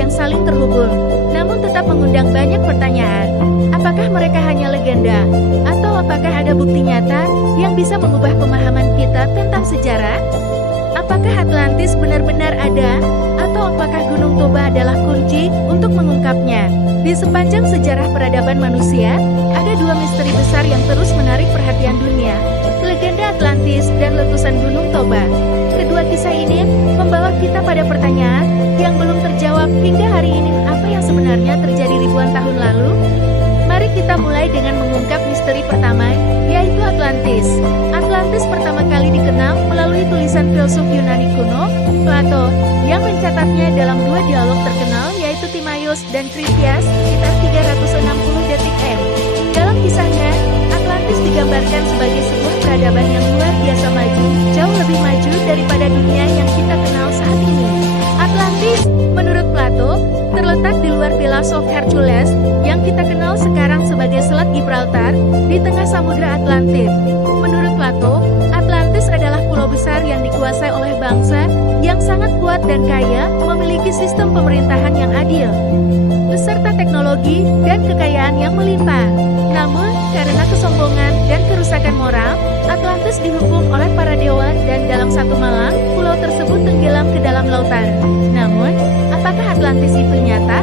yang saling terhubung, namun tetap mengundang banyak pertanyaan. Apakah mereka hanya legenda? Atau apakah ada bukti nyata yang bisa mengubah pemahaman kita tentang sejarah? Apakah Atlantis benar-benar ada? Atau apakah Gunung Toba adalah kunci untuk mengungkapnya? Di sepanjang sejarah peradaban manusia, ada dua misteri besar yang terus menarik perhatian dunia, legenda Atlantis dan letusan Gunung Toba. Kedua kisah ini membawa kita pada pertanyaan yang belum terjawab hingga hari ini. Apa yang sebenarnya terjadi ribuan tahun lalu? Mari kita mulai dengan mengungkap misteri pertama, yaitu Atlantis. Atlantis pertama kali dikenal melalui tulisan filsuf Yunani kuno, Plato, yang mencatatnya dalam dua dialog terkenal yaitu Timaeus dan Critias, sekitar 360 detik M. Dalam kisahnya, Atlantis digambarkan sebagai sebuah peradaban yang luar biasa maju, jauh lebih maju daripada dunia yang kita kenal saat ini. Atlantis, menurut Plato, terletak di luar Pillars of Hercules, yang kita kenal sekarang sebagai Selat Gibraltar, di tengah Samudra Atlantik. Menurut Plato, Atlantis adalah pulau besar yang dikuasai oleh bangsa yang sangat kuat dan kaya, memiliki sistem pemerintahan yang adil, beserta teknologi dan kekayaan yang melimpah. Namun, karena kesombongan dan kerusakan moral, Atlantis dihukum oleh para dewa dan dalam satu malam, pulau tersebut tenggelam ke dalam lautan. Namun, apakah Atlantis itu nyata?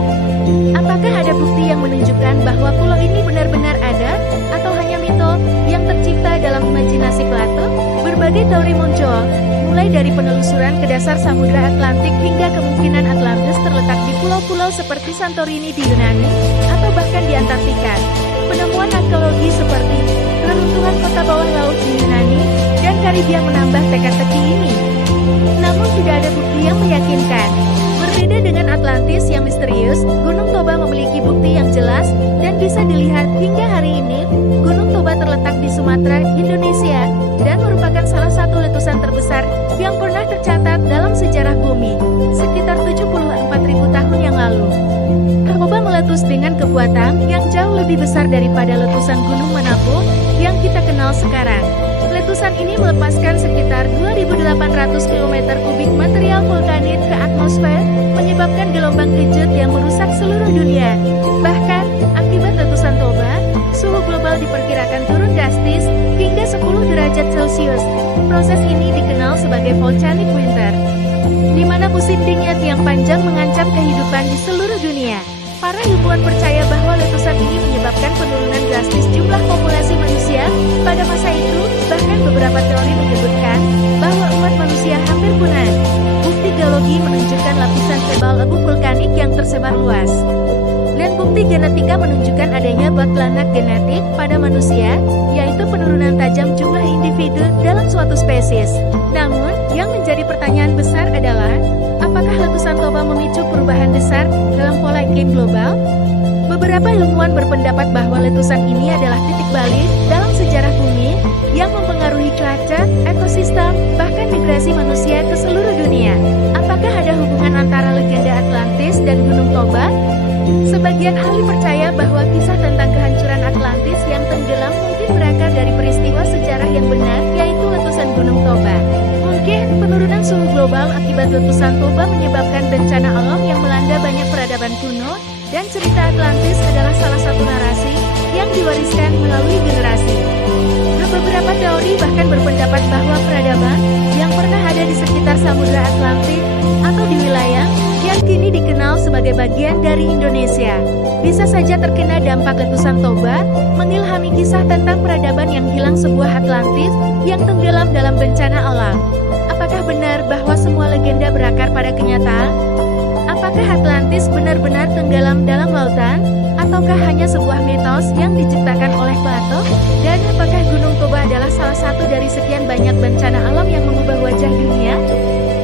Apakah ada bukti yang menunjukkan bahwa pulau ini benar-benar ada, atau hanya mito yang tercipta dalam imajinasi Plato? Berbagai teori muncul, mulai dari penelusuran ke dasar Samudra Atlantik hingga kemungkinan Atlantis terletak di pulau-pulau seperti Santorini di Yunani, atau bahkan di Antartika. Penemuan arkeologi seperti reruntuhan kota bawah laut di Yunani dan Karibia menambah teka-teki ini. Namun tidak ada bukti yang meyakinkan. Berbeda dengan Atlantis yang misterius, Gunung Toba memiliki bukti yang jelas dan bisa dilihat hingga hari ini. Gunung Toba terletak di Sumatera, Indonesia, dan merupakan salah satu letusan terbesar yang pernah tercatat dalam sejarah bumi, sekitar 74.000 tahun yang lalu. Toba meletus dengan kekuatan yang jauh lebih besar daripada letusan Gunung manapun yang kita kenal sekarang. Letusan ini melepaskan sekitar 2.800 km kubik material vulkanik ke atmosfer, menyebabkan gelombang kejut yang merusak seluruh dunia. Bahkan, akibat letusan Toba, suhu global diperkirakan turun drastis hingga 10 derajat Celcius. Proses ini dikenal sebagai volcanic winter, di mana musim dingin yang panjang mengancam kehidupan di seluruh dunia. Para ilmuwan percaya bahwa letusan ini menyebabkan penurunan drastis jumlah populasi manusia pada masa itu, bahkan beberapa teori menyebutkan bahwa umat manusia hampir punah. Bukti geologi menunjukkan lapisan tebal abu vulkanik yang tersebar luas. Dan bukti genetika menunjukkan adanya bottleneck genetik pada manusia, yaitu penurunan tajam jumlah individu dalam suatu spesies. Namun, yang menjadi pertanyaan besar adalah, apakah letusan Toba memicu perubahan besar dalam pola iklim global? Beberapa ilmuwan berpendapat bahwa letusan ini adalah titik balik dalam sejarah bumi yang mempengaruhi cuaca, ekosistem, bahkan migrasi manusia ke seluruh dunia. Apakah ada hubungan antara legenda Atlantis dan Gunung Toba? Sebagian ahli percaya bahwa kisah tentang kehancuran Atlantis yang tenggelam mungkin berakar dari peristiwa sejarah yang benar, yaitu letusan Gunung Toba. Mungkin penurunan suhu global akibat letusan Toba menyebabkan bencana alam yang melanda banyak peradaban kuno, dan cerita Atlantis adalah salah satu narasi yang diwariskan melalui generasi. Beberapa teori bahkan berpendapat bahwa peradaban yang pernah ada di sekitar Samudra Atlantik atau di wilayah yang kini dikenal sebagai bagian dari Indonesia bisa saja terkena dampak letusan Toba, mengilhami kisah tentang peradaban yang hilang sebuah Atlantis yang tenggelam dalam bencana alam. Apakah benar bahwa semua legenda berakar pada kenyataan? Apakah Atlantis benar-benar tenggelam dalam lautan? Ataukah hanya sebuah mitos yang diciptakan oleh Plato? Dan apakah Gunung Toba adalah salah satu dari sekian banyak bencana alam yang mengubah wajah dunia?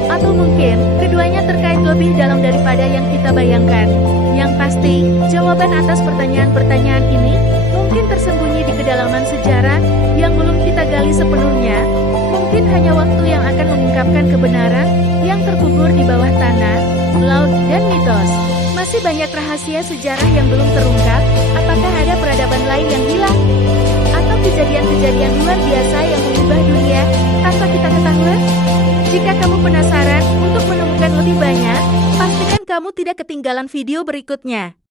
Atau mungkin, keduanya terkait lebih dalam daripada yang kita bayangkan? Yang pasti, jawaban atas pertanyaan-pertanyaan ini mungkin tersembunyi di kedalaman sejarah yang belum kita gali sepenuhnya. Mungkin hanya waktu yang akan mengungkapkan kebenaran yang terkubur di bawah tanah, laut, dan mitos. Masih banyak rahasia sejarah yang belum terungkap. Apakah ada peradaban lain yang hilang? Atau kejadian-kejadian luar biasa yang mengubah dunia tanpa kita ketahui? Jika kamu penasaran untuk menemukan lebih banyak, pastikan kamu tidak ketinggalan video berikutnya.